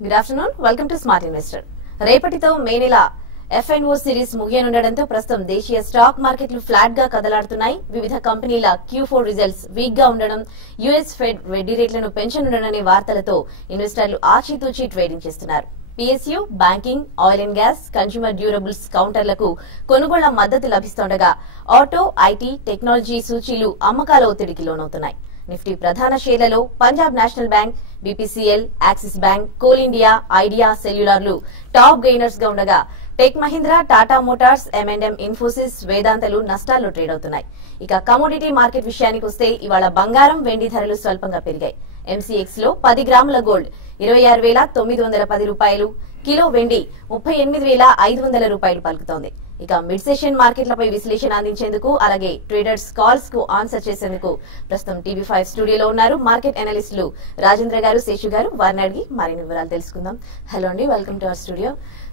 Good afternoon, welcome to smart investor. రేపటితో May నెల F&O series ముగియనుండడంతో ప్రస్తుతం దేశీయ స్టాక్ మార్కెట్లు ఫ్లాట్ గా కదలాడుతున్నాయి. వివిధ కంపెనీల Q4 రిజల్ట్స్ వీక్ గా ఉండడం, యుఎస్ ఫెడ్ వడ్డీ రేట్లను పెంచనుండనే వార్తలతో ఇన్వెస్టర్లు ఆచితూచి ట్రేడింగ్ చేస్తున్నారు. PSU, banking, oil and gas, consumer durables కౌంటర్లకు కొనుగోళ్ల మద్దతు లభిస్తుండగా ఆటో, ఐటీ, టెక్నాలజీ సూచీలు అమ్మకాల ఒత్తిడికి లోనవుతున్నాయి. నిఫ్టీ ప్రధాన షేర్లలో Punjab National Bank, BPCL, Axis Bank, Coal India, Idea సెల్యులార్లు టాప్ గెయినర్స్ గా ఉండగా Tech Mahindra, Tata Motors, M&M Infosys, వేదాంతలు నష్టాల్లో ట్రేడ్ అవుతున్నాయి. ఇక కమోడిటీ మార్కెట్ విషయానికి వస్తే ఇవాళ బంగారం, వెండి ధరలు స్వల్పంగా పెరిగాయి. MCX లో 10 గ్రాముల గోల్డ్ 26,910 రూపాయలు, కిలో వెండి 38,500 రూపాయలు పలుకుతోంది. ఇక మిడ్ సెషన్ మార్కెట్లపై విశ్లేషణ అందించేందుకు అలాగే ట్రేడర్స్ కాల్స్ కు ఆన్సర్ చేసేందుకు ప్రస్తుతం TV5 స్టూడియోలో ఉన్నారు మార్కెట్ అనలిస్టులు రాజేంద్ర గారు, శేషు గారు. వారిని అడిగి మరిన్ని వివరాలు తెలుసుకుందాం. హలో అండి, welcome to our studio.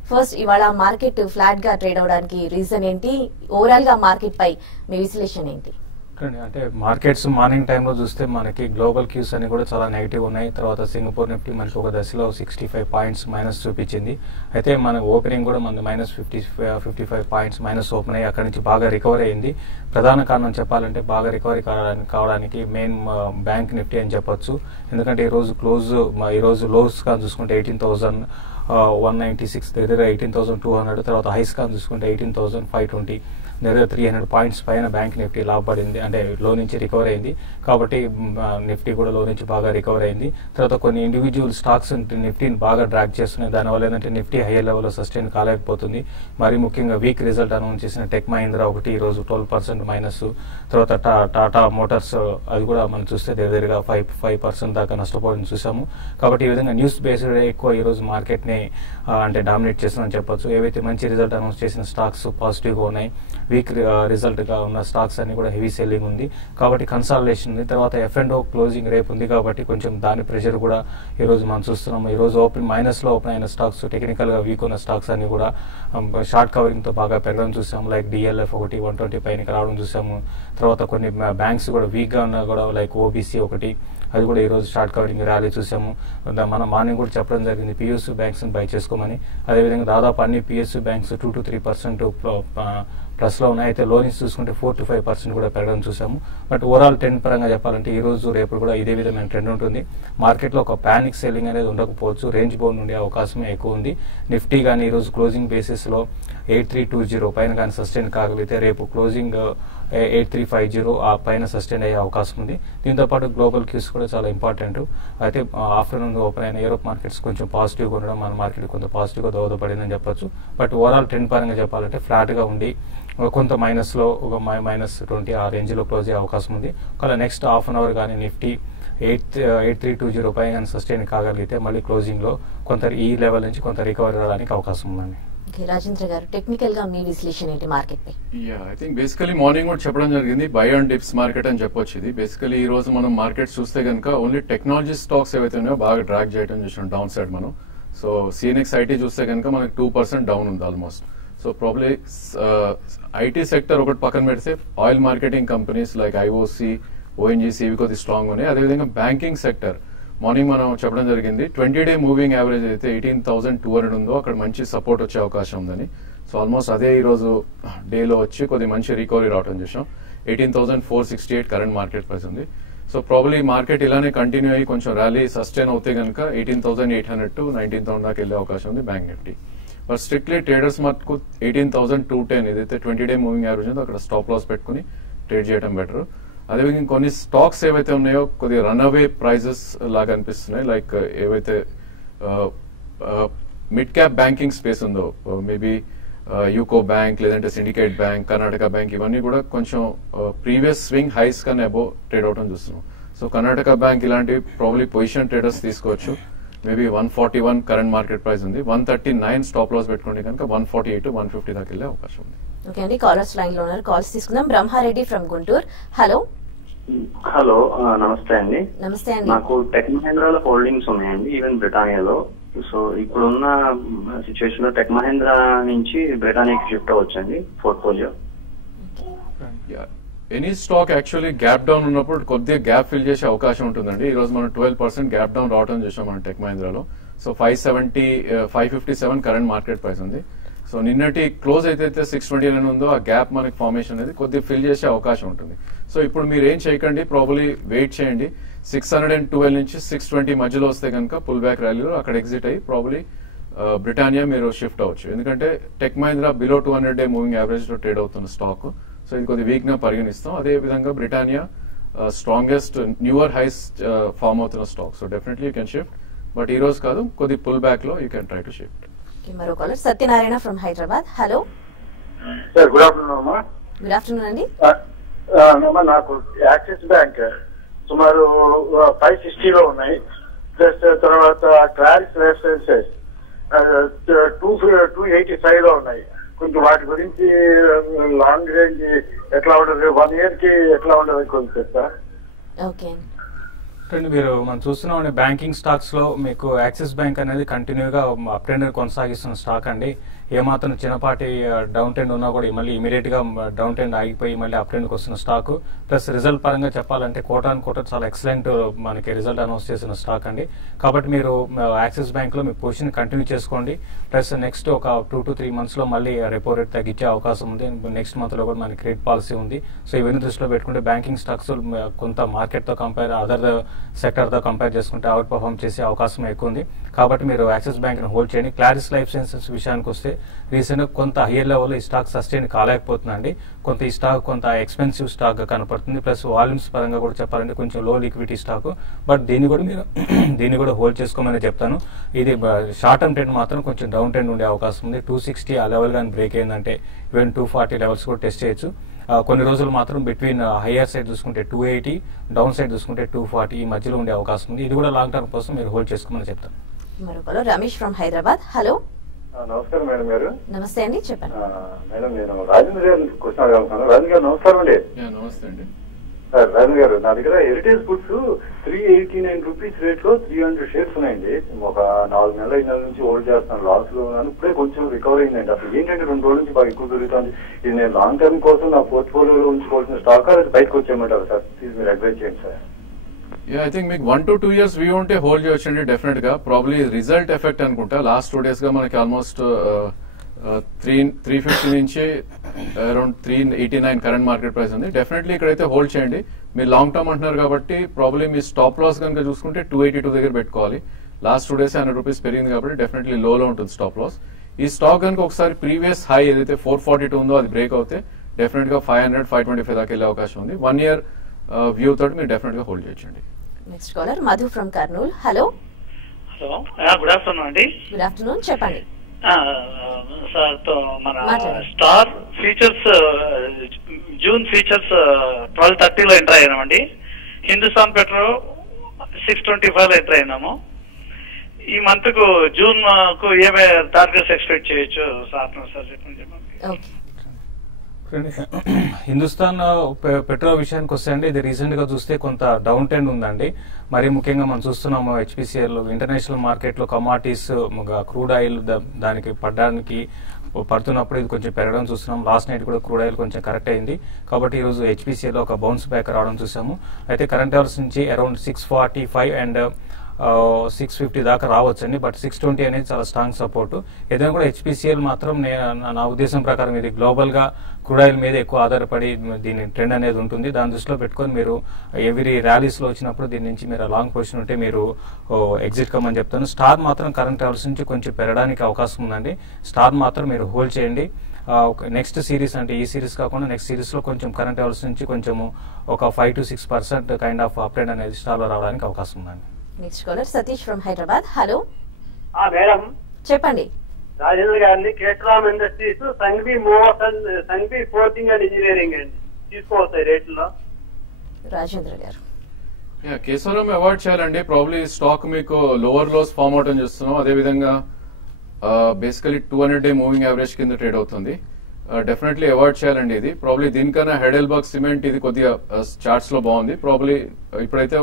First, ఇవాళ మార్కెట్ ఫ్లాట్ గా ట్రేడ్ అవడానికి రీజన్ ఏంటి? ఓవరాల్ గా మార్కెట్ పై మీ విశ్లేషణ ఏంటి? అంటే మార్కెట్స్ మార్నింగ్ టైంలో చూస్తే మనకి గ్లోబల్ క్యూస్ అని కూడా చాలా నెగిటివ్ ఉన్నాయి. తర్వాత సింగపూర్ నిఫ్టీ మనకి ఒక దశలో 65 పాయింట్స్ మైనస్ చూపించింది. అయితే మన ఓపెనింగ్ కూడా మన -55 పాయింట్స్ మైనస్ ఓపెన్ అయ్యి అక్కడి నుంచి బాగా రికవర్ అయింది. ప్రధాన కారణం చెప్పాలంటే బాగా రికవరీ కావడానికి మెయిన్ బ్యాంక్ నిఫ్టీ అని చెప్పొచ్చు. ఎందుకంటే ఈ రోజు లోస్ గా చూసుకుంటే 18,196 దగ్గర 18,200, తర్వాత హైస్ గా చూసుకుంటే 18,520 దగ్గర 300 పాయింట్స్ పైన బ్యాంక్ నిఫ్టీ లాభపడింది, అంటే లో నుంచి రికవర్ అయింది. కాబట్టి నిఫ్టీ కూడా లో నుంచి బాగా రికవర్ అయింది. తర్వాత కొన్ని ఇండివిజువల్ స్టాక్స్ నిఫ్టీని బాగా డ్రాగ్ చేస్తున్నాయి. దానివల్ల ఏంటంటే నిఫ్టీ హైయర్ లెవెల్లో సస్టైన్ కాలేకపోతుంది. మరి ముఖ్యంగా వీక్ రిజల్ట్ అనౌన్స్ చేసిన టెక్ మహీంద్రా ఒకటి ఈ రోజు 12% మైనస్. తర్వాత టాటా మోటార్స్ అది కూడా మనం చూస్తే దగ్గరగా 5% దాకా నష్టపోవడం చూసాము. కాబట్టి ఈ విధంగా న్యూస్ బేస్డ్ ఎక్కువ ఈ రోజు మార్కెట్ ని అంటే డామినేట్ చేస్తుందని చెప్పొచ్చు. ఏవైతే మంచి రిజల్ట్ అనౌన్స్ చేసిన స్టాక్స్ పాజిటివ్ గా ఉన్నాయి, వీక్ రిజల్ట్ గా ఉన్న స్టాక్స్ అన్ని కూడా హెవీ సెల్లింగ్ ఉంది. కాబట్టి కన్సాలిడేషన్ ఉంది. తర్వాత F&O క్లోజింగ్ రేపు ఉంది కాబట్టి కొంచెం దాని ప్రెషర్ కూడా ఈ రోజు మనం చూస్తున్నాం. ఈ రోజు మైనస్ లో ఓపెన్ అయిన స్టాక్స్, టెక్నికల్ గా వీక్ ఉన్న స్టాక్స్ అన్ని కూడా షార్ట్ కవరింగ్ తో బాగా పెరగడం చూసాము. లైక్ DLF ఒకటి 120 పైన రావడం చూసాము. తర్వాత కొన్ని బ్యాంక్స్ కూడా వీక్ గా ఉన్నా కూడా లైక్ OBC ఒకటి, అది కూడా ఈ రోజు షార్ట్ కవరింగ్ ర్యాలీ చూసాము. మనం మార్నింగ్ కూడా చెప్పడం జరిగింది PSU బ్యాంక్స్ బై చేసుకోమని. అదేవిధంగా దాదాపు అన్ని PSU బ్యాంక్స్ 2 to 3% ప్లస్ లో ఉన్నాయి. అయితే లోన్స్ చూసుకుంటే 4 to 5% కూడా పెరగడం చూసాము. బట్ ఓవరాల్ ట్రెండ్ పరంగా చెప్పాలంటే ఈ రోజు రేపు కూడా ఇదే విధమైన ట్రెండ్ ఉంటుంది. మార్కెట్ లో ఒక పానిక్ సెల్లింగ్ అనేది ఉండకపోవచ్చు, రేంజ్ బౌండ్ ఉండే అవకాశమే ఎక్కువ ఉంది. నిఫ్టీ కానీ ఈ రోజు క్లోజింగ్ బేసిస్ లో 8320 పైన కానీ సస్టైన్ కాగలిగితే రేపు క్లోజింగ్ 8350 ఆ పైన సస్టైన్ అయ్యే అవకాశం ఉంది. దీంతో పాటు గ్లోబల్ క్యూస్ కూడా చాలా ఇంపార్టెంట్. అయితే ఆఫ్టర్నూన్ ఓపెన్ అయిన యూరోప్ మార్కెట్స్ కొంచెం పాజిటివ్ గా ఉండడం మన మార్కెట్ కొంత పాజిటివ్ గా దోహదపడిందని చెప్పొచ్చు. బట్ ఓవరాల్ ట్రెండ్ పరంగా చెప్పాలంటే ఫ్లాట్ గా ఉండి కొంత మైనస్ లో ఒక -20 ఆ రేంజ్ లో క్లోజ్ అయ్యే అవకాశం ఉంది. ఒకవేళ నెక్స్ట్ హాఫ్ అన్ అవర్ కానీ నిఫ్టీ 8320 పైన సస్టైన్ కాగలిగితే మళ్ళీ క్లోజింగ్ లో కొంత ఈ లెవెల్ నుంచి కొంత రికవరీ రావడానికి అవకాశం ఉందండి. రాజేంద్ర గారు, టెక్నికల్ గా మీ విశ్లేషణ ఏంటి మార్కెట్ పై? ఐ థింక్ బేసికలీ మార్నింగ్ కూడా చెప్పడం జరిగింది బై అండ్ డిప్స్ మార్కెట్ అని చెప్పొచ్చు. ఇది బేసికలీ ఈ రోజు మనం మార్కెట్ చూస్తే కనుక ఓన్లీ టెక్నాలజీ స్టాక్స్ ఏవైతే ఉన్నాయో బాగా డ్రాగ్ చేయడం చూసాం డౌన్ సైడ్ మనం. సో CNX IT చూస్తే కనుక మనకి 2% డౌన్ ఉంది almost. So probably IT sector ఒకటి పక్కన పెడితే oil marketing companies like IOC, ONGC ఇవి కొద్ది స్ట్రాంగ్ ఉన్నాయి. అదేవిధంగా బ్యాంకింగ్ సెక్టర్ మార్నింగ్ మనం చెప్పడం జరిగింది 20-day మూవింగ్ యావరేజ్ అయితే 18,200 ఉందో అక్కడ మంచి సపోర్ట్ వచ్చే అవకాశం ఉందని. సో ఆల్మోస్ట్ అదే ఈ రోజు డేలో వచ్చి కొద్ది మంచి రికవరీ రావడం చూసాం. 18,468 కరెంట్ మార్కెట్ ప్రైస్ ఉంది. సో ప్రాబ్లీ మార్కెట్ ఇలానే కంటిన్యూ అయ్యి కొంచెం ర్యాలీ సస్టైన్ అవుతే కనుక 18,800 to 19,000 దాకా వెళ్ళే అవకాశం ఉంది bank Nifty. But strictly traders మటుకు 18,210 ఏదైతే 20-day మూవింగ్ యావరేజ్ ఉందో అక్కడ స్టాప్ లాస్ పెట్టుకుని ట్రేడ్ చేయడం బెటర్. అదేవిధంగా కొన్ని స్టాక్స్ ఏవైతే ఉన్నాయో కొద్దిగా రన్ అవే ప్రైజెస్ లాగా అనిపిస్తున్నాయి. లైక్ ఏవైతే మిడ్ క్యాప్ బ్యాంకింగ్ స్పేస్ ఉందో మేబీ యూకో బ్యాంక్, లేదంటే సిండికేట్ బ్యాంక్, కర్ణాటక బ్యాంక్, ఇవన్నీ కూడా కొంచెం ప్రీవియస్ స్వింగ్ హైస్ కన్నా అబోవ్ ట్రేడ్ అవడం చూస్తున్నాం. సో కర్ణాటక బ్యాంక్ ఇలాంటి ప్రాబ్లీ పొజిషన్ ట్రేడర్స్ తీసుకోవచ్చు. మేబీ 141 కరెంట్ మార్కెట్ ప్రైస్ ఉంది, 139 స్టాప్ లాస్ పెట్టుకుంటే కనుక 148 to 150 దాకా వెళ్ళే అవకాశం ఉంది. ఓకే అండి, కాలర్స్ లైన్ లో ఉన్నారు, కాల్స్ తీసుకుందాం. బ్రహ్మారెడ్డి ఫ్రమ్ గుంటూరు. హలో నమస్తే అండి. నమస్తే అండి. నాకు టెక్ మహీంద్రాలో హోల్డింగ్స్ ఉన్నాయండి, ఈవెన్ బ్రిటానియాలో. సో ఇప్పుడున్న సిచ్యువేషన్ లో టెక్ మహీంద్రా నుంచి బ్రిటానియాకి షిఫ్ట్ అవ్వచ్చండి portfolio? Any stock actually gap down ఉన్నప్పుడు కొద్దిగా గ్యాప్ ఫిల్ చేసే అవకాశం ఉంటుందండి. ఈ రోజు మనం 12% గ్యాప్ డౌన్ రావడం చూసాం మనం టెక్ మహీంద్రాలో. సో 557 కరెంట్ మార్కెట్ ప్రైస్ ఉంది. సో నిన్నటి క్లోజ్ అయితే 629 ఉందో ఆ గ్యాప్ మనకి ఫార్మేషన్ అనేది కొద్దిగా ఫిల్ చేసే అవకాశం ఉంటుంది. సో ఇప్పుడు మీరు ఏం చేయకండి, ప్రాబబ్లీ వెయిట్ చేయండి. 612 నుంచి 620 మధ్యలో వస్తే కనుక పుల్ బ్యాక్ ర్యాలీలో అక్కడ ఎగ్జిట్ అయ్యి ప్రాబబ్లీ బ్రిటానియా మీరు షిఫ్ట్ అవ్వచ్చు. ఎందుకంటే tech Mahindra below 200 day moving average లో ట్రేడ్ అవుతున్న స్టాక్. సో ఇది కొద్దిగా వీక్ గా పరిగణిస్తాం. అదే విధంగా Britannia strongest newer highs form అవుతున్న stock. So definitely you can shift, but ఈ రోజు కాదు, కొద్ది పుల్ బ్యాక్ లో you can try to shift. మరో caller Satyanarayana from Hyderabad. Hello sir, good afternoon అమ్మా. గుడ్ ఆఫ్టర్నూన్ అండి. నాకు యాక్సిస్ బ్యాంక్ సుమారు 560 లో ఉన్నాయి. ప్లస్ తర్వాత క్లారిస్ లైఫ్ సైన్సెస్ 285 లో ఉన్నాయి. కొంచెం వాటి గురించి లాంగ్ రేంజ్ ఎట్లా ఉండదు, 1 year కి ఎట్లా ఉండదు కొంచెం సార్. ఓకే, మీరు మనం చూస్తున్నాం బ్యాంకింగ్ స్టాక్స్ లో మీకు యాక్సిస్ బ్యాంక్ అనేది కంటిన్యూగా అప్ ట్రెండ్ కొనసాగిస్తున్న స్టాక్ అండి. ఏమాత్రం చిన్నపాటి డౌన్ ట్రెండ్ ఉన్నా కూడా మళ్ళీ ఇమీడియట్ గా డౌన్ ట్రెండ్ ఆగిపోయి మళ్ళీ అప్ ట్రెండ్ వస్తున్న స్టాక్. ప్లస్ రిజల్ట్ పరంగా చెప్పాలంటే క్వార్టర్ చాలా ఎక్సలెంట్ మనకి రిజల్ట్ అనౌన్స్ చేసిన స్టాక్ అండి. కాబట్టి మీరు యాక్సిస్ బ్యాంక్ లో మీ పొజిషన్ కంటిన్యూ చేసుకోండి. ప్లస్ నెక్స్ట్ ఒక 2 to 3 months లో మళ్ళీ రెపో రేట్ తగ్గించే అవకాశం ఉంది. నెక్స్ట్ మంత్ లో కూడా మనకి క్రెడిట్ పాలసీ ఉంది. సో ఇవన్నీ దృష్టిలో పెట్టుకుంటే బ్యాంకింగ్ స్టాక్స్ కొంత మార్కెట్ తో కంపేర్ అదర్ సెక్టర్ తో కంపేర్ చేసుకుంటే అవుట్ పర్ఫార్మ్ చేసే అవకాశం ఎక్కువ ఉంది. కాబట్టి మీరు యాక్సిస్ బ్యాంక్ ని హోల్డ్ చేయండి. క్లారిస్ లైఫ్ సైన్సెస్ విషయానికి వస్తే రీసెంట్ కొంత హైయర్ లెవెల్ ఈ స్టాక్ సస్టైన్ కాలేకపోతుందండి. కొంత ఈ స్టాక్ కొంత ఎక్స్పెన్సివ్ స్టాక్ గా కనపడుతుంది. ప్లస్ వాల్యూమ్స్ పరంగా కూడా చెప్పాలంటే కొంచెం లో లిక్విడిటీ స్టాక్. బట్ దీన్ని కూడా మీరు దీన్ని కూడా హోల్డ్ చేసుకోమని చెప్తాను. ఇది షార్ట్ టర్మ్ ట్రెండ్ మాత్రం కొంచెం డౌన్ ట్రెండ్ ఉండే అవకాశం ఉంది. 260 ఆ లెవెల్ కానీ బ్రేక్ అయిందంటే ఈవెన్ 240 లెవెల్స్ కూడా టెస్ట్ చేయొచ్చు. కొన్ని రోజులు మాత్రం బిట్వీన్ హైయర్ సైడ్ చూసుకుంటే 280, డౌన్ సైడ్ చూసుకుంటే 240 ఈ మధ్యలో ఉండే అవకాశం ఉంది. ఇది కూడా లాంగ్ టర్మ్ కోసం మీరు హోల్డ్ చేసుకోమని చెప్తాను. మరొకరు రమేష్ ఫ్రమ్ హైదరాబాద్. హలో, నమస్కారం మేడం గారు. నమస్తే అండి, చెప్పండి. మేడం, నేను రాజేంద్ర గారు క్వశ్చన్ అడగలుగుతాను. రాజేంద్ర గారు నమస్కారం అండి. నమస్తే అండి. సార్, రాజేంద్ర గారు, నా దగ్గర హెరిటేజ్ ఫుడ్స్ 389 రూపీస్ రేట్ లో 300 షేర్స్ ఉన్నాయండి. ఒక 4 నెలల 5 నెలల నుంచి హోల్డ్ చేస్తాను. లాస్ లో ఇప్పుడే కొంచెం రికవర్ అయిందండి. అసలు ఏంటంటే 2 రోజుల నుంచి బాగా ఎక్కువ దొరుకుతుంది. ఇది నేను లాంగ్ టర్మ్ కోసం నా పోర్ట్ఫోలియోలో ఉంచుకోవాల్సిన స్టాక్ అది బయటకు వచ్చేయమంటారు సార్. ప్లీజ్ మీరు అడ్వైజ్ చేయండి సార్. ఐ థింక్ మీకు 1 to 2 years వ్యూ ఉంటే హోల్డ్ చేయొచ్చండి డెఫినెట్ గా. ప్రాబ్లీ రిజల్ట్ ఎఫెక్ట్ అనుకుంటా. లాస్ట్ 2 days గా మనకి ఆల్మోస్ట్ 350 నుంచి అరౌండ్ 389 కరెంట్ మార్కెట్ ప్రైస్ ఉంది. డెఫినెట్లీ ఇక్కడైతే హోల్డ్ చేయండి. మీరు లాంగ్ టర్మ్ అంటున్నారు కాబట్టి ప్రాబ్లీ మీ స్టాప్ లాస్ కనుక చూసుకుంటే 282 దగ్గర పెట్టుకోవాలి. లాస్ట్ 2 days 100 రూపీస్ పెరిగింది కాబట్టి డెఫినెట్లీ లోలో ఉంటుంది స్టాప్ లాస్. ఈ స్టాక్ కనుక ఒకసారి ప్రీవియస్ హై ఏదైతే 442 ఉందో అది బ్రేక్ అవుతే డెఫినెట్ గా 500, 525 దాకా వెళ్ళే అవకాశం ఉంది. 1 year వ్యూ తోటి మీరు డెఫినెట్ గా హోల్డ్ చేయొచ్చండి. Next caller Madhu from Kurnool. Hello. Hello, good afternoon అండి. గుడ్ ఆఫ్టర్నూన్, చెప్పండి. సార్, మన స్టార్ ఫీచర్స్ జూన్ ఫీచర్స్ 12:30 లో ఎంటర్ అయినామండి. హిందుస్థాన్ పెట్రో 625 లో ఎంటర్ అయినాము. ఈ మంత్ కు జూన్ కు ఏమే టార్గెట్స్ ఎక్స్పెక్ట్ చేయొచ్చు సార్ చెప్పండి. ఓకే, హిందుస్థాన్ పెట్రోల్ విషయానికి వస్తే అండి, ఇది రీసెంట్ గా చూస్తే కొంత డౌన్ ట్రెండ్ ఉందండి. మరి ముఖ్యంగా మనం చూస్తున్నాము హెచ్పిసిఎల్ ఇంటర్నేషనల్ మార్కెట్ లో కమాడిటీస్ క్రూడ్ ఆయిల్ దానికి పడుతున్నప్పుడు ఇది కొంచెం పెరగడం చూస్తున్నాం. లాస్ట్ నైట్ కూడా క్రూడ్ ఆయిల్ కొంచెం కరెక్ట్ అయింది. కాబట్టి ఈ రోజు హెచ్పిసిఎల్ ఒక బౌన్స్ బ్యాక్ రావడం చూసాము. అయితే కరెంట్ లెవెల్స్ నుంచి అరౌండ్ 645 అండ్ 650 దాకా రావచ్చండి. బట్ 620 అనేది చాలా స్ట్రాంగ్ సపోర్ట్. ఏదైనా కూడా హెచ్పిసిఎల్ మాత్రం నా ఉద్దేశం ప్రకారం ఇది గ్లోబల్ గా క్రూడ్ ఆయిల్ మీద ఎక్కువ ఆధారపడి దీని ట్రెండ్ అనేది ఉంటుంది. దాని దృష్టిలో పెట్టుకొని మీరు ఎవ్రీ ర్యాలీస్ లో వచ్చినప్పుడు దీని నుంచి మీరు లాంగ్ పొజిషన్ ఉంటే మీరు ఎగ్జిట్ కమ్మని చెప్తాను. స్టార్ మాత్రం కరెంట్ లెవెల్స్ నుంచి కొంచెం పెరగడానికి అవకాశం ఉందండి. స్టార్ మాత్రం మీరు హోల్డ్ చేయండి. నెక్స్ట్ సిరీస్ అంటే ఈ సిరీస్ కాకుండా నెక్స్ట్ సిరీస్ లో కొంచెం కరెంట్ లెవెల్స్ నుంచి కొంచెం ఒక 5 to 6% kind of up trend అనేది స్టార్ లో రావడానికి అవకాశం ఉందండి. Next caller Satish from Hyderabad. Hello, madam, చెప్పండి. రాజేంద్ర గారిని Kesoram industries, Sanghvi movers and Sanghvi forging and engineering అండి తీసుకోవస్తాయి రేట్లలో. రాజేంద్ర గారు. కేశవరం అవాయిడ్ చేయాలండి. ప్రాబ్లీ స్టాక్ మీకు లోవర్ లోస్ ఫామ్ అవటం చేస్తున్నాం. అదేవిధంగా బేసికలీ 200 డే మూవింగ్ యావరేజ్ కింద ట్రేడ్ అవుతుంది. డెఫినెట్లీ అవాయిడ్ చేయాలండి. ఇది ప్రాబ్లీ దీనికన్నా హెడెల్బర్గ్ సిమెంట్ ఇది కొద్దిగా చార్ట్స్ లో బాగుంది. ప్రాబ్లీ ఇప్పుడైతే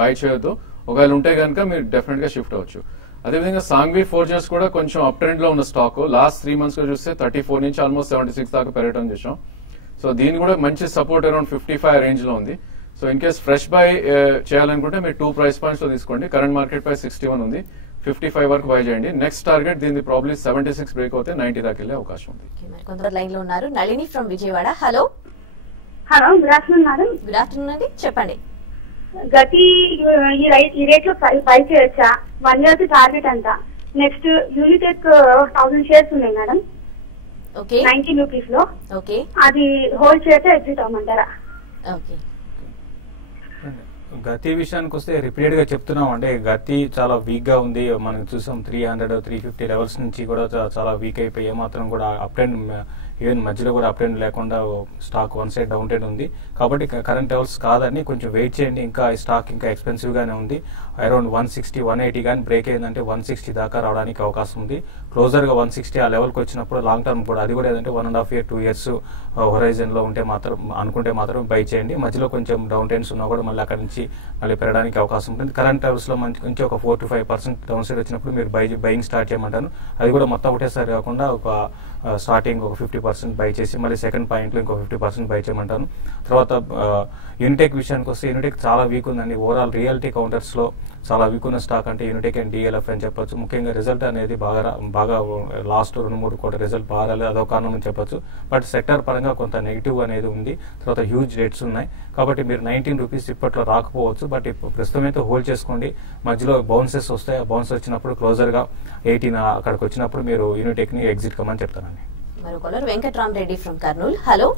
బై చేయొద్దు. ఒకవేళ ఉంటే కనుక మీరు డెఫినెట్ గా షిఫ్ట్ అవ్వచ్చు. అదేవిధంగా సాంఘవి ఫోర్జెస్ కూడా కొంచెం అప్ ట్రెండ్ లో ఉన్న స్టాక్. లాస్ట్ 3 months గా చూస్తే 34 నుంచి ఆల్మోస్ట్ 76 దాకా పెరగడం చేసాం. సో దీని కూడా మంచి సపోర్ట్ అరౌండ్ 55 రేంజ్ లో ఉంది. So in case fresh buy చేయాలనుకుంటే మీరు 2 price points లో తీసుకోండి. కరెంట్ మార్కెట్ ప్రైస్ 61 ఉంది. 55 వరకు బై చేయండి. నెక్స్ట్ టార్గెట్ దీని ప్రాబ్లీ 76 బ్రేక్ అవుతే 90 దాకా వెళ్ళే అవకాశం ఉంది. కొందరు లైన్ లో ఉన్నారు. Nalini from Vijayawada. Hello good afternoon madam. Good afternoon అండి, చెప్పండి. గతి ఈ రేట్ లో బై చేయొచ్చా? 1 year టార్గెట్ అంత. నెక్స్ట్ యూనిటెక్ 1000 షేర్స్ ఉన్నాయి మేడం, ఓకే 19 rupees లో. ఓకే, అది హోల్డ్ చేస్తే ఎగ్జిట్ అవ్వమంటారా? ఓకే. గతి విషయానికి వస్తే రిపీటెడ్ గా చెప్తున్నాం అంటే గతి చాలా వీక్ గా ఉంది. మనం చూసాం 300 350 లెవెల్స్ నుంచి కూడా చాలా వీక్ అయిపోయి ఏమాత్రం కూడా అప్ ట్రెండ్, ఈవెన్ మధ్యలో కూడా అప్ ట్రెండ్ లేకుండా stock one side down trend ఉంది. కాబట్టి కరెంట్ లెవెల్స్ కాదని కొంచెం వెయిట్ చేయండి. ఇంకా ఈ స్టాక్ ఇంకా ఎక్స్పెన్సివ్ గానే ఉంది. అరౌండ్ 160 180 కానీ బ్రేక్ అయిందంటే 160 దాకా రావడానికి అవకాశం ఉంది. క్లోజర్ గా 160 ఆ లెవెల్కి వచ్చినప్పుడు లాంగ్ టర్మ్ కూడా అది కూడా ఏదంటే 1.5 year 2 years హొరైజన్ లో ఉంటే మాత్రం అనుకుంటే మాత్రం బై చేయండి. మధ్యలో కొంచెం డౌన్ ట్రెండ్స్ ఉన్నా కూడా మళ్ళీ అక్కడ నుంచి మళ్ళీ పెరగడానికి అవకాశం ఉంటుంది. కరెంట్ లెవెల్స్ లో మంచి ఒక 4 to 5% డౌన్ సైడ్ వచ్చినప్పుడు మీరు బయింగ్ స్టార్ట్ చేయమంటాను. అది కూడా మొత్తం ఒకటేసారి కాకుండా ఒక స్టార్టింగ్ ఒక 50% బై చేసి మళ్ళీ సెకండ్ పాయింట్ లో ఇంకో 50% బై చేయమంటాను. తర్వాత యూనిటెక్ విషయానికి వస్తే యూనిటెక్ చాలా వీక్ ఉందండి. ఓవరాల్ రియాలిటీ కౌంటర్స్ లో చాలా వీక్ ఉన్న స్టాక్ అంటే యూనిటెక్ అండ్ డిఎల్ఎఫ్ అని చెప్పొచ్చు. ముఖ్యంగా రిజల్ట్ అనేది బాగా లాస్ట్ 2-3 quarter రిజల్ట్ బాగా రాలేదు, అదొక కారణం అని చెప్పొచ్చు. బట్ సెక్టర్ పరంగా కొంత నెగిటివ్ అనేది ఉంది. తర్వాత హ్యూజ్ రేట్స్ ఉన్నాయి. కాబట్టి మీరు 19 rupees ఇప్పట్లో రాకపోవచ్చు. బట్ ప్రస్తుతం అయితే హోల్డ్ చేసుకోండి. మధ్యలో బౌన్సెస్ వస్తాయి. బౌన్స్ వచ్చినప్పుడు క్లోజర్ గా 18 అక్కడికి వచ్చినప్పుడు మీరు యూనిటెక్ ని ఎగ్జిట్ కమని చెప్తానండి. మరో caller Venkatramareddy from Kurnool. Hello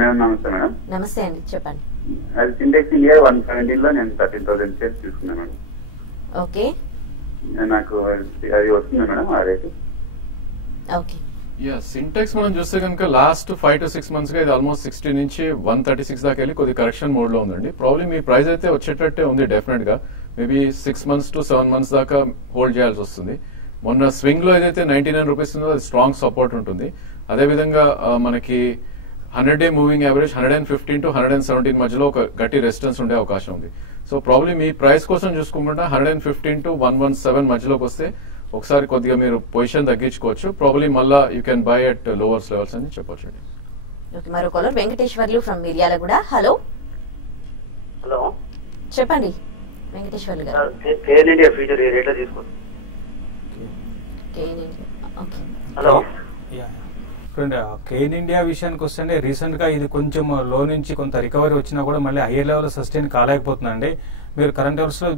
నమస్తే మేడం. నమస్తే అండి, చెప్పండి. అది సింటెక్స్ ఇండియా 170 లో నేను 13,000 షేర్స్ తీసుకున్నాను. ఓకే, నాకు అది వస్తుంది మేడం ఆ రేటు. ఓకే. సింటెక్స్ మనం చూస్తే కనుక లాస్ట్ 5 to 6 months గా ఇది ఆల్మోస్ట్ 60 నుంచి 136 దాకా వెళ్ళి కొద్ది కరెక్షన్ మోడ్ లో ఉందండి. ప్రాబ్లీ మీ ప్రైస్ అయితే వచ్చేటట్టే ఉంది డెఫినెట్ గా. మేబీ 6 months to 7 months దాకా హోల్డ్ చేయాల్సి వస్తుంది. మొన్న స్వింగ్ లో ఏదైతే 99 rupees ఉందో అది స్ట్రాంగ్ సపోర్ట్ ఉంటుంది. అదేవిధంగా మనకి 100-day మూవింగ్ యావరేజ్ 115 to 117 మధ్యలో ఒక గట్టి రెసిస్టెన్స్ ఉండే అవకాశం ఉంది. సో ప్రాబ్లీ మీ ప్రైస్ కోసం చూసుకుంటే 115 to 117 మధ్యలోకి వస్తే ఒకసారి కొద్దిగా మీరు పొజిషన్ తగ్గించుకోవచ్చు. ప్రాబ్లీ మళ్ళా you can buy at lowers levels అని చెప్పొచ్చు. మరో caller Venkateswarlu from Miryalaguda. Hello hello, చెప్పండి వెంకటేశ్వర్లు గారు. కేఎన్ ఇండియా ఫ్యూచర్ ఏ రేట్లో తీసుకోండి? హలో, కేన్ ఇండియా విషయానికి వస్తే రీసెంట్ గా ఇది కొంచెం లో నుంచి కొంత రికవరీ వచ్చినా కూడా మళ్ళీ హైయర్ లెవెల్ సస్టైన్ కాలేకపోతుందండి. మీరు కరెంట్ లెవెల్స్ లో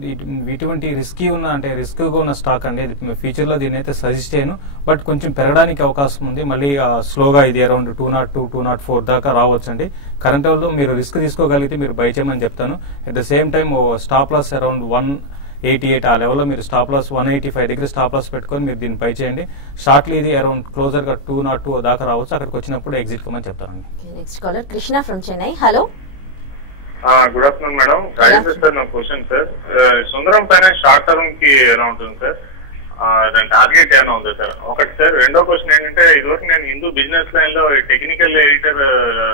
ఇటువంటి రిస్కీ ఉన్న అంటే రిస్క్ గా ఉన్న స్టాక్ అండి. ఫ్యూచర్ లో దీని అయితే సజెస్ట్ చేయను. బట్ కొంచెం పెరగడానికి అవకాశం ఉంది. మళ్ళీ స్లోగా ఇది అరౌండ్ 202 204 దాకా రావచ్చు అండి. కరెంట్ లెవెల్ లో మీరు రిస్క్ తీసుకోగలిగితే మీరు బై చేయమని చెప్తాను. At the same time stop loss around 188 ఆ లెవెల్లో మీరు stop loss 185 degree stop loss పెట్టుకొని మీరు దీన్ని పై చేయండి. షార్ట్లీ ఇది అరౌండ్ క్లోజర్ గా 202 దాకా రావచ్చు. అక్కడికి వచ్చినప్పుడు ఎగ్జిట్ కమని చెప్తానండి. Next caller Krishna from Chennai. Hello, good afternoon madam. Rajendra sir, నా question sir, Sundaram finance short term కి ఎలా ఉంటుంది సార్? దాని టార్గెట్ ఏమైనా ఉందా సార్? ఒకటి సార్. రెండో క్వశ్చన్ ఏంటంటే, ఇదివరకు నేను హిందూ బిజినెస్ లైన్ లో టెక్నికల్ ఎడిటర్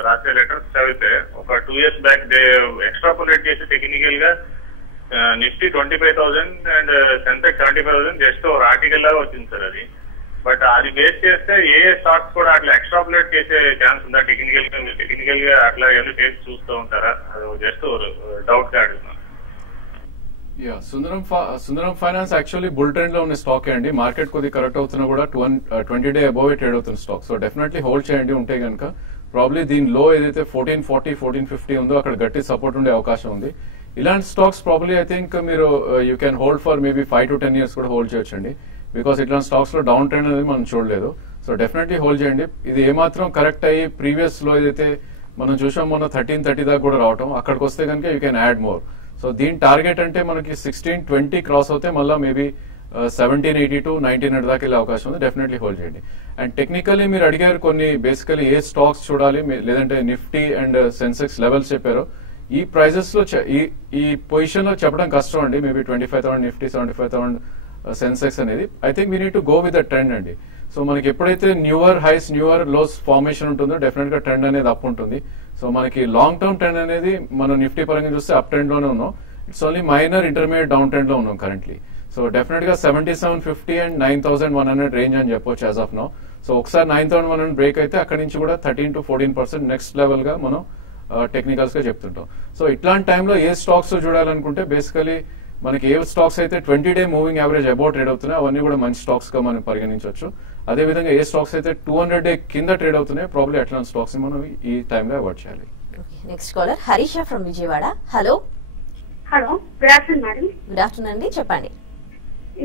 రాసే లెటర్స్ చదివితే ఒక 2 years బ్యాక్ ఎక్స్ట్రాపులేట్ చేసి టెక్నికల్ గా నిఫ్టీ 25,000 అండ్ సెన్సెక్స్ 75,000 జస్ట్ ఒక ఆర్టికల్ లాగా వచ్చింది సార్ అది. బట్ అది బేస్ చేస్తే ఏ స్టాక్స్ కూడా అట్లా ఎక్స్ట్రాపులేట్ చేసే ఛాన్స్ ఉందా? టెక్నికల్ గా అట్లా ఏమైనా చేసి చూస్తూ ఉంటారా? అది జస్ట్ డౌట్ గా అడుగుతున్నాను. సుందరం ఫైనాన్స్ యాక్చువల్లీ బుల్ ట్రెండ్ లో ఉన్న స్టాక్ అండి. మార్కెట్ కొద్దిగా కరెక్ట్ అవుతున్నా కూడా 20-day అబోవ్ ట్రేడ్ అవుతున్న స్టాక్. సో డెఫినెట్లీ హోల్డ్ చేయండి ఉంటే కనుక. ప్రాబ్లీ దీని లో ఏదైతే 1440 1450 ఉందో అక్కడ గట్టి సపోర్ట్ ఉండే అవకాశం ఉంది. ఇలాంటి స్టాక్స్ ప్రాబ్లీ ఐ థింక్ మీరు you can hold for maybe 5 to 10 years కూడా హోల్డ్ చేయొచ్చండి. బికాస్ ఇట్లాంటి స్టాక్స్ లో డౌన్ ట్రెండ్ అనేది మనం చూడలేదు. సో డెఫినెట్లీ హోల్డ్ చేయండి. ఇది ఏమాత్రం కరెక్ట్ అయ్యి ప్రీవియస్ లో ఏదైతే మనం చూసాం మొన్న 1330 దాకా కూడా రావటం, అక్కడికి వస్తే కనుక you can add more. So దీని టార్గెట్ అంటే మనకి 1620 క్రాస్ అవుతే మళ్ళీ మేబీ 1780 to 1900 దాకా వెళ్ళే అవకాశం ఉంది. డెఫినెట్లీ హోల్డ్ చేయండి. అండ్ టెక్నికల్లీ మీరు అడిగారు కొన్ని బేసికలీ ఏ స్టాక్స్ చూడాలి, లేదంటే నిఫ్టీ అండ్ సెన్సెక్స్ లెవెల్స్ చెప్పారు. ఈ ప్రైజెస్ లో ఈ పొజిషన్ లో చెప్పడం కష్టం అండి. మేబీ 25,000 నిఫ్టీ 75,000 సెన్సెక్స్ అనేది. I think we need to go with the trend అండి. సో మనకి ఎప్పుడైతే newer highs newer lows formation ఉంటుందో డెఫినెట్ గా ట్రెండ్ అనేది అప్ ఉంటుంది. సో మనకి లాంగ్ టర్మ్ ట్రెండ్ అనేది మనం నిఫ్టీ పరంగా చూస్తే అప్ ట్రెండ్ లోనే ఉన్నాం. It's only minor intermediate down trend లో ఉన్నాం కరెంట్లీ. సో డెఫినెట్ గా 7750 అండ్ 9100 రేంజ్ అని చెప్పొచ్చు యాజ్ ఆఫ్ నౌ. సో ఒకసారి 9100 బ్రేక్ అయితే అక్కడి నుంచి కూడా 13 to 14% నెక్స్ట్ లెవెల్ గా మనం టెక్నికల్స్ గా చెప్తుంటాం. సో ఇట్లాంటి టైంలో ఏ స్టాక్స్ చూడాలనుకుంటే బేసికలీ మనకి ఏ స్టాక్స్ అయితే 20-day moving average about trade అవుతున్నాయి అవన్నీ కూడా మంచి స్టాక్స్ గా మనం పరిగణించవచ్చు. అదేవిధంగా ఏ స్టాక్స్ అయితే 200-day కింద ట్రేడ్ అవుతున్నాయి ప్రాబ్లీ అట్లాంటి స్టాక్స్ ని మనం ఈ టైంలో అవాయిడ్ చేయాలి. Next caller Harish from Vijayawada. Hello hello, good afternoon madam. Good afternoon అండి, చెప్పండి.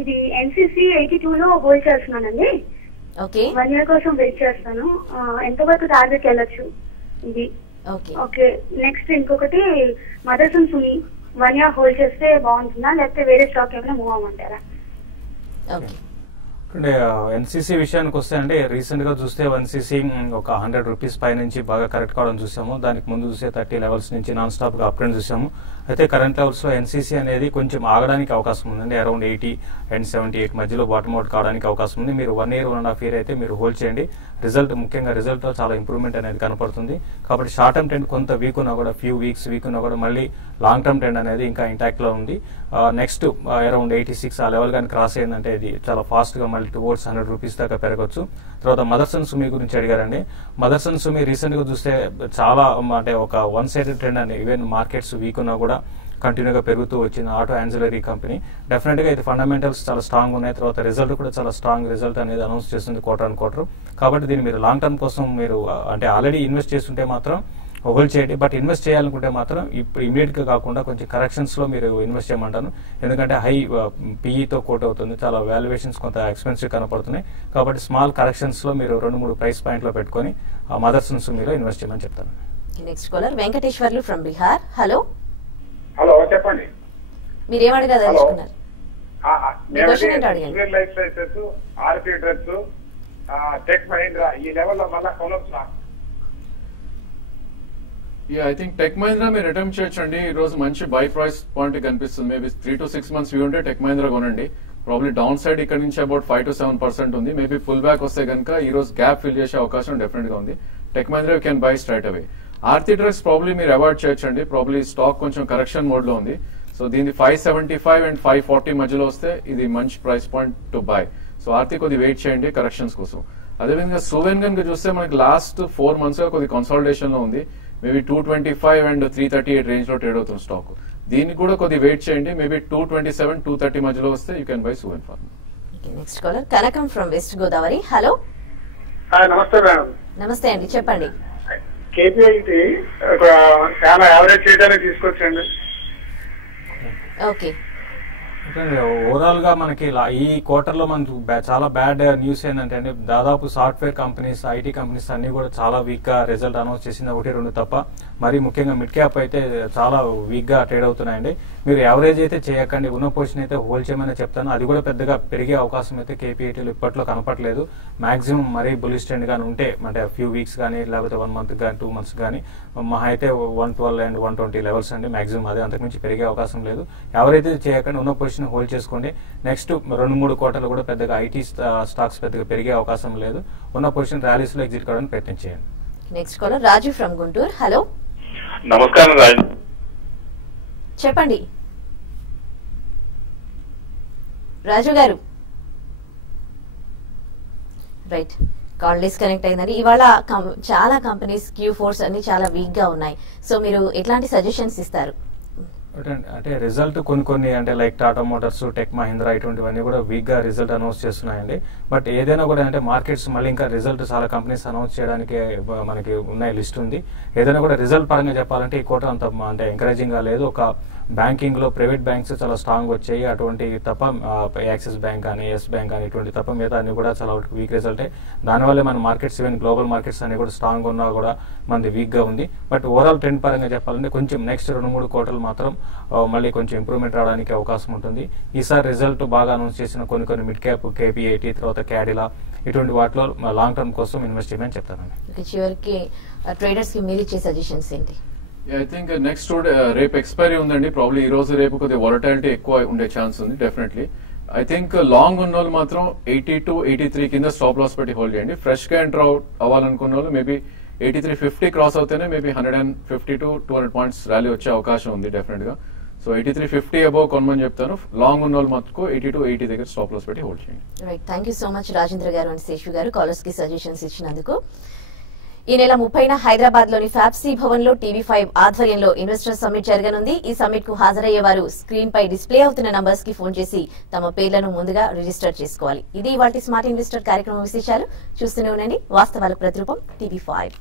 ఇది ఎన్సీసీ 82 హోల్డ్ చేస్తున్నానండి. ఓకే, 1 year కోసం వెయిట్ చేస్తాను. ఎంతవరకు టార్గెట్ వెళ్ళొచ్చు ఇది? ఓకే, నెక్స్ట్ ఇంకొకటి మదర్సన్ సుమి 1 year హోల్డ్ చేస్తే బాగుంటుందా, లేకపోతే వేరే స్టాక్ ఏమైనా మూవ్ అవ్వమంటారా? ఓకే, అంటే ఎన్సీసీ విషయానికి వస్తే అంటే రీసెంట్ గా చూస్తే ఎన్సీసీ ఒక 100 రూపీస్ పై నుంచి బాగా కరెక్ట్ కావడం చూసాము. దానికి ముందు చూస్తే 30 లెవెల్స్ నుంచి నాన్ స్టాప్ గా అప్ ట్రెండ్ చూసాము. అయితే కరెంట్ లెవెల్స్ లో ఎన్సీసీ అనేది కొంచెం ఆగడానికి అవకాశం ఉందండి. అరౌండ్ 80 and 78 మధ్యలో బాటమ్ అవుట్ కావడానికి అవకాశం ఉంది. మీరు 1 year 1.5 year అయితే మీరు హోల్డ్ చేయండి. ముఖ్యంగా రిజల్ట్ లో చాలా ఇంప్రూవ్మెంట్ అనేది కనపడుతుంది. కాబట్టి షార్ట్ టర్మ్ ట్రెండ్ కొంత వీక్ ఉన్నా కూడా, ఫ్యూ వీక్స్ వీక్ ఉన్నా కూడా మళ్ళీ లాంగ్ టర్మ్ ట్రెండ్ అనేది ఇంకా ఇంటాక్ట్ లో ఉంది. నెక్స్ట్ అరౌండ్ 86 ఆ లెవెల్ కానీ క్రాస్ అయిందంటే ఇది చాలా ఫాస్ట్ గా మళ్ళీ టువర్డ్స్ 100 రూపీస్ దాకా పెరగచ్చు. తర్వాత మదర్సన్ సుమి గురించి అడిగారండి. మదర్సన్ సుమి రీసెంట్ గా చూస్తే చాలా అంటే ఒక 1-sided ట్రెండ్ అండి. ఈవెన్ మార్కెట్స్ వీక్ ఉన్నా కూడా కంటిన్యూగా పెరుగుతూ వచ్చింది. ఆటో యాన్సిలరీ కంపెనీ డెఫినెట్ గా ఇది ఫండమెంటల్స్ చాలా స్ట్రాంగ్ ఉన్నాయి. తర్వాత రిజల్ట్ కూడా చాలా స్ట్రాంగ్ రిజల్ట్ అనేది అనౌన్స్ చేస్తుంది క్వార్టర్. కాబట్టి దీన్ని మీరు లాంగ్ టర్మ్ కోసం మీరు అంటే ఆల్రెడీ ఇన్వెస్ట్ చేస్తుంటే మాత్రం హోల్డ్ చేయండి. బట్ ఇన్వెస్ట్ చేయాలనుకుంటే మాత్రం ఇప్పుడు ఇమీడియట్ గా కాకుండా కొంచెం కరెక్షన్స్ లో మీరు ఇన్వెస్ట్ చేయమంటాను. ఎందుకంటే హై పీఈతో కోట్ అవుతుంది, చాలా వాల్యుయేషన్స్ కొంత ఎక్స్పెన్సివ్ కనపడుతున్నాయి. కాబట్టి స్మాల్ కరెక్షన్స్ లో మీరు 2-3 ప్రైస్ పాయింట్ లో పెట్టుకుని మదర్సన్స్ మీరు ఇన్వెస్ట్ చేయమని చెప్తాను. Next caller Venkateswarlu from Bihar. Hello hello, చెప్పండి. మీరు ఏమడిగా తెలుసుకున్నారు? Life sciences, RP drugs, tech Mahindra ఈ లెవెల్లో మళ్ళా కొనొచ్చా? ఐ థింక్ టెక్ మహీంద్రా మీరు అటెంప్ట్ చేయొచ్చండి. ఈ రోజు మంచి బై ప్రైస్ పాయింట్ కనిపిస్తుంది. మేబీ 3 to 6 months వ్యూ ఉంటే టెక్ మహీంద్రా కొనండి. ప్రాబ్లీ డౌన్ సైడ్ ఇక్కడ నుంచి అబౌట్ 5 to 7% ఉంది. మేబీ ఫుల్ బ్యాక్ వస్తే కనుక ఈ రోజు గ్యాప్ ఫిల్ చేసే అవకాశం డెఫినెట్ గా ఉంది. Tech Mahindra you can by straight away. Aarti drugs probably మీరు అవాయిడ్ చేయొచ్చండి. ప్రాబ్లీ స్టాక్ కొంచెం కరెక్షన్ మోడ్ లో ఉంది. సో దీన్ని 575 and 540 మధ్యలో వస్తే ఇది మంచి price point to buy. So Aarti కొద్ది వెయిట్ చేయండి కరెక్షన్స్ కోసం. అదేవిధంగా సువెన్ కనుక చూస్తే మనకి లాస్ట్ 4 months గా కొద్ది కన్సాలిడేషన్ లో ఉంది. మేబీ 225 and 338 రేంజ్ లో ట్రేడ్ అవుతుంది స్టాక్. దీన్ని కూడా కొద్ది వెయిట్ చేయండి. మేబీ 227, 230 మధ్యలో వస్తే you can buy Suven pharma. Next caller Kanakam from west Godavari. Hello, నమస్తే మేడం. నమస్తే అండి, చెప్పండి. కేపీఐటీ చాలా యావరేజ్ చేయడానికి తీసుకొచ్చండి. ఓకే, ఓవరాల్ గా మనకి ఈ క్వార్టర్ లో మనకు చాలా బ్యాడ్ న్యూస్ ఏంటంటే దాదాపు సాఫ్ట్వేర్ కంపెనీస్, ఐటీ కంపెనీస్ అన్ని కూడా చాలా వీక్ గా రిజల్ట్ అనౌన్స్ చేసింది 1-2 తప్ప. మరి ముఖ్యంగా మిడ్ క్యాప్ అయితే చాలా వీక్ గా ట్రేడ్ అవుతున్నాయండి. మీరు యావరేజ్ అయితే చేయకండి, ఉన్న పొజిషన్ అయితే హోల్డ్ చేయమని చెప్తాను. అది కూడా పెద్దగా పెరిగే అవకాశం అయితే కేపీఐటీలో ఇప్పట్లో కనపట్లేదు. మాక్సిమం మరీ బులిష్ ట్రెండ్ గానీ ఉంటే అంటే ఫ్యూ వీక్స్ కానీ లేకపోతే 1 month కానీ 2 months కానీ మహా అయితే 112 and 120 లెవెల్స్ అండి మాక్సిమం. అదే అంతకుమించి పెరిగే అవకాశం లేదు. ఎవరైతే చేయకండి, ఉన్న పొజిషన్ హోల్డ్ చేసుకోండి. నెక్స్ట్ 2-3 క్వార్టర్లు కూడా పెద్దగా ఐటీ స్టాక్స్ పెద్దగా పెరిగే అవకాశం లేదు. ఉన్న పొజిషన్ ర్యాలీస్ లో ఎగ్జిట్ కావడానికి ప్రయత్నం చేయండి. Next caller Raju from Guntur. Hello, నమస్కారం రాజు, చెప్పండి. రాజు గారు, రైట్, కాల్ డిస్కనెక్ట్ అయిందండి. ఇవాళ చాలా కంపెనీస్ Q4s అన్ని చాలా వీక్ గా ఉన్నాయి. సో మీరు ఎట్లాంటి సజెషన్స్ ఇస్తారు? అంటే రిజల్ట్ కొన్ని అంటే like Tata Motors, tech Mahindra ఇటువంటివన్నీ కూడా వీక్ గా రిజల్ట్ అనౌన్స్ చేస్తున్నాయండి. బట్ ఏదైనా కూడా అంటే మార్కెట్స్ మళ్ళీ ఇంకా రిజల్ట్ చాలా కంపెనీస్ అనౌన్స్ చేయడానికి మనకి ఉన్నాయి, లిస్ట్ ఉంది. ఏదైనా కూడా రిజల్ట్ పరంగా చెప్పాలంటే ఈ క్వార్టర్ అంత అంటే ఎంకరేజింగ్ గా లేదు. ఒక బ్యాంకింగ్ లో ప్రైవేట్ బ్యాంక్స్ చాలా స్ట్రాంగ్ వచ్చాయి, అటువంటి తప్ప యాక్సిస్ బ్యాంక్ కానీ ఎస్ బ్యాంక్ కానీ ఇటువంటి తప్ప మిగతా అన్ని కూడా చాలా వీక్ రిజల్టే. దానివల్లే మన మార్కెట్స్ ఈవెన్ గ్లోబల్ మార్కెట్స్ అన్ని కూడా స్ట్రాంగ్ ఉన్నా కూడా మనది వీక్ గా ఉంది. బట్ ఓవరాల్ ట్రెండ్ పరంగా చెప్పాలంటే కొంచెం నెక్స్ట్ 2-3 క్వార్టర్లు మాత్రం మళ్ళీ కొంచెం ఇంప్రూవ్మెంట్ రావడానికి అవకాశం ఉంటుంది. ఈసారి రిజల్ట్ బాగా అనౌన్స్ చేసిన కొన్ని మిడ్ క్యాప్ కేపీఐటీ, తర్వాత క్యాడిలా ఇటువంటి వాటిలో లాంగ్ టర్మ్ కోసం ఇన్వెస్ట్ చేయమని చెప్తాను. చివరికి ట్రేడర్స్ కి మీరు ఇచ్చే సజెషన్స్ ఏంటి? ఐ థింక్ నెక్స్ట్ రేపు ఎక్స్పైరీ ఉందండి. ప్రాబ్లీ ఈ రోజు రేపు కొద్దిగా వాలటాలిటీ ఎక్కువ ఉండే ఛాన్స్ ఉంది డెఫినెట్లీ. ఐ థింక్ లాంగ్ ఉన్న వాళ్ళు మాత్రం 82-83 కింద స్టాప్ లాస్ పెట్టి హోల్డ్ చేయండి. ఫ్రెష్ గా ఎంటర్ అవ్వాలనుకున్న వాళ్ళు మేబీ 83.50 క్రాస్ అవుతేనే మేబీ 150 to 200 points ర్యాలీ వచ్చే అవకాశం ఉంది డెఫినెట్ గా. సో 83.50 అబౌవ్ కొనమని చెప్తాను. లాంగ్ ఉన్న వాళ్ళు మటుకు 80-80 దగ్గర స్టాప్ లాస్ పెట్టి హోల్డ్ చేయండి. Right, thank you so much Rajendra గారు అండ్ శేషు గారు కాలర్స్ కి సజెషన్స్ ఇచ్చినందుకు. ఈ నెల 30న హైదరాబాద్ లోని ఫ్యాప్సీ భవన్ లో టీవీ5 ఆధ్వర్యంలో ఇన్వెస్టర్ సమ్మిట్ జరగనుంది. ఈ సమ్మిట్ కు హాజరయ్యేవారు స్క్రీన్ పై డిస్ప్లే అవుతున్న నంబర్స్ కి ఫోన్ చేసి తమ పేర్లను ముందుగా రిజిస్టర్ చేసుకోవాలి. ఇది ఇవాల్టి స్మార్ట్ ఇన్వెస్టర్ కార్యక్రమం విశేషాలు. చూస్తూనే ఉండండి వాస్తవాలకు ప్రతిరూపం టీవీ5.